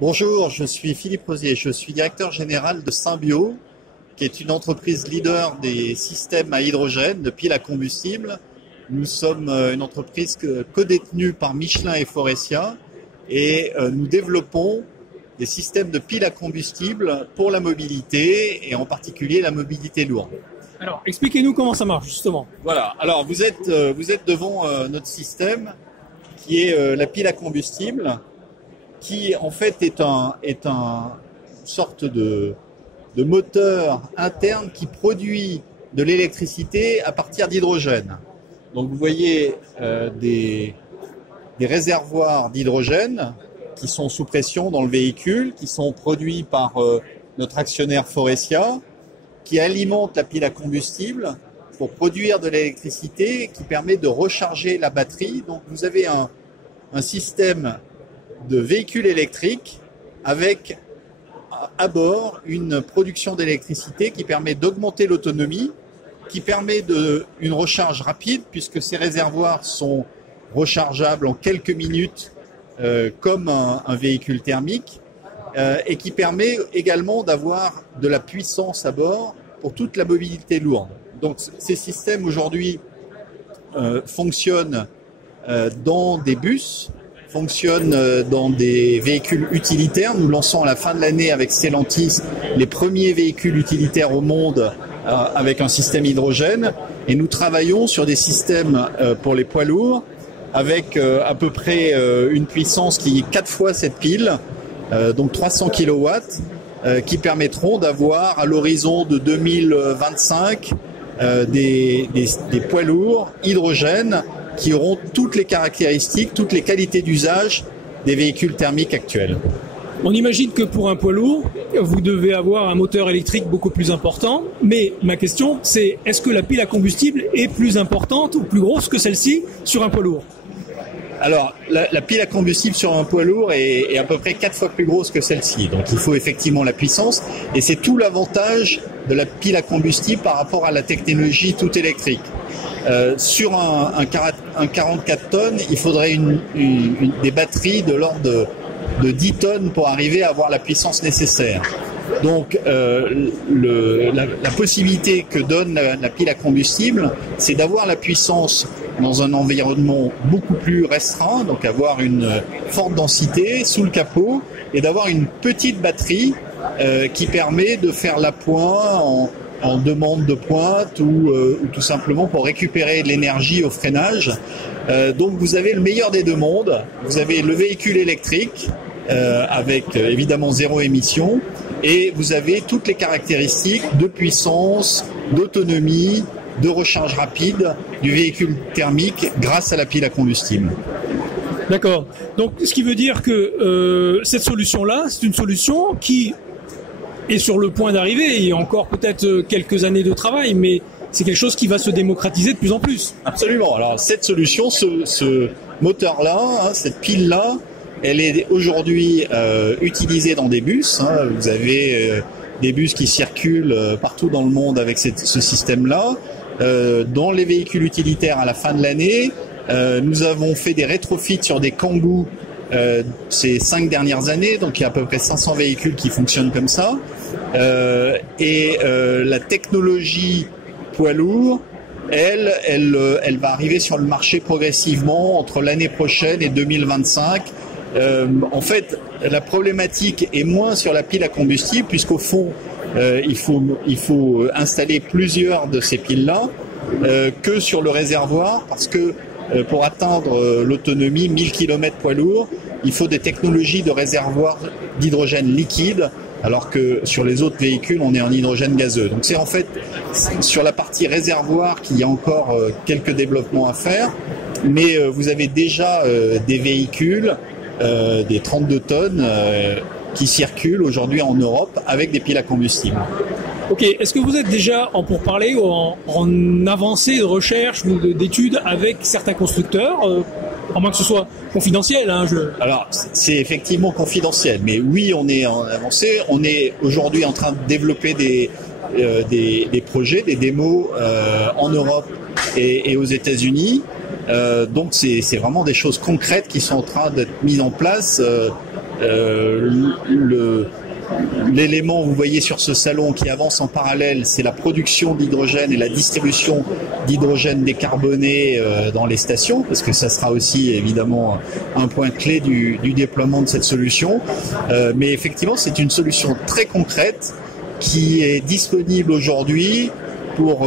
Bonjour, je suis Philippe Rosier, je suis directeur général de Symbio, qui est une entreprise leader des systèmes à hydrogène, de piles à combustible. Nous sommes une entreprise codétenue par Michelin et Faurecia et nous développons des systèmes de piles à combustible pour la mobilité et en particulier la mobilité lourde. Alors, expliquez-nous comment ça marche justement. Voilà, alors vous êtes devant notre système qui est la pile à combustible, qui en fait est une sorte de moteur interne qui produit de l'électricité à partir d'hydrogène. Donc vous voyez des réservoirs d'hydrogène qui sont sous pression dans le véhicule, qui sont produits par notre actionnaire Faurecia, qui alimentent la pile à combustible pour produire de l'électricité qui permet de recharger la batterie. Donc vous avez un système de véhicules électriques avec à bord une production d'électricité qui permet d'augmenter l'autonomie, qui permet une recharge rapide puisque ces réservoirs sont rechargeables en quelques minutes comme un véhicule thermique et qui permet également d'avoir de la puissance à bord pour toute la mobilité lourde. Donc ces systèmes aujourd'hui fonctionnent dans des bus, fonctionne dans des véhicules utilitaires. Nous lançons à la fin de l'année avec Stellantis les premiers véhicules utilitaires au monde avec un système hydrogène et nous travaillons sur des systèmes pour les poids lourds avec à peu près une puissance qui est 4 fois cette pile, donc 300 kW, qui permettront d'avoir à l'horizon de 2025 des poids lourds hydrogène qui auront toutes les caractéristiques, toutes les qualités d'usage des véhicules thermiques actuels. On imagine que pour un poids lourd, vous devez avoir un moteur électrique beaucoup plus important, mais ma question c'est, est-ce que la pile à combustible est plus importante ou plus grosse que celle-ci sur un poids lourd ? Alors, la pile à combustible sur un poids lourd est à peu près 4 fois plus grosse que celle-ci. Donc, il faut effectivement la puissance. Et c'est tout l'avantage de la pile à combustible par rapport à la technologie tout électrique. Sur un 44 tonnes, il faudrait des batteries de l'ordre de 10 tonnes pour arriver à avoir la puissance nécessaire. Donc, la possibilité que donne la pile à combustible, c'est d'avoir la puissance dans un environnement beaucoup plus restreint, donc avoir une forte densité sous le capot et d'avoir une petite batterie qui permet de faire l'appoint en demande de pointe ou tout simplement pour récupérer de l'énergie au freinage. Donc vous avez le meilleur des deux mondes. Vous avez le véhicule électrique avec évidemment zéro émission et vous avez toutes les caractéristiques de puissance, d'autonomie, de recharge rapide du véhicule thermique grâce à la pile à combustible. D'accord. Donc ce qui veut dire que cette solution-là, c'est une solution qui est sur le point d'arriver. Il y a encore peut-être quelques années de travail, mais c'est quelque chose qui va se démocratiser de plus en plus. Absolument. Alors cette solution, ce moteur-là, cette pile-là, elle est aujourd'hui utilisée dans des bus. Vous avez des bus qui circulent partout dans le monde avec ce système-là. Dans les véhicules utilitaires à la fin de l'année, nous avons fait des rétrofits sur des Kangoo ces 5 dernières années, donc il y a à peu près 500 véhicules qui fonctionnent comme ça. La technologie poids lourd, elle va arriver sur le marché progressivement entre l'année prochaine et 2025. En fait, la problématique est moins sur la pile à combustible, puisqu'au fond, il faut installer plusieurs de ces piles-là que sur le réservoir, parce que pour atteindre l'autonomie 1000 km poids lourd, il faut des technologies de réservoir d'hydrogène liquide, alors que sur les autres véhicules, on est en hydrogène gazeux. Donc c'est en fait sur la partie réservoir qu'il y a encore quelques développements à faire, mais vous avez déjà des véhicules, des 32 tonnes qui circulent aujourd'hui en Europe avec des piles à combustible. Ok, est-ce que vous êtes déjà en pourparlers ou en avancée de recherche ou d'études avec certains constructeurs, à moins que ce soit confidentiel Alors, c'est effectivement confidentiel, mais oui, on est en avancée. On est aujourd'hui en train de développer des projets, des démos en Europe et aux États-Unis. Donc c'est vraiment des choses concrètes qui sont en train d'être mises en place. L'élément que vous voyez sur ce salon qui avance en parallèle, c'est la production d'hydrogène et la distribution d'hydrogène décarboné dans les stations, parce que ça sera aussi évidemment un point clé du déploiement de cette solution. Mais effectivement, c'est une solution très concrète qui est disponible aujourd'hui pour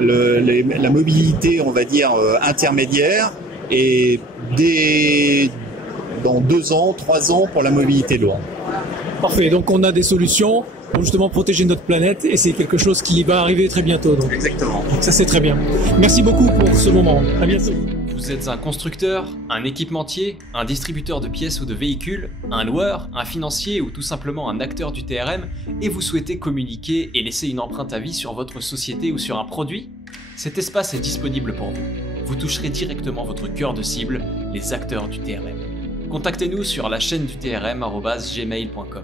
la mobilité, on va dire, intermédiaire, et dans 2 ans, 3 ans pour la mobilité lourde. Parfait, donc on a des solutions pour justement protéger notre planète et c'est quelque chose qui va arriver très bientôt. Donc. Exactement. Donc ça c'est très bien. Merci beaucoup pour ce moment. À bientôt. Vous êtes un constructeur, un équipementier, un distributeur de pièces ou de véhicules, un loueur, un financier ou tout simplement un acteur du TRM et vous souhaitez communiquer et laisser une empreinte à vie sur votre société ou sur un produit? Cet espace est disponible pour vous. Vous toucherez directement votre cœur de cible, les acteurs du TRM. Contactez-nous sur la chaîne du TRM@gmail.com.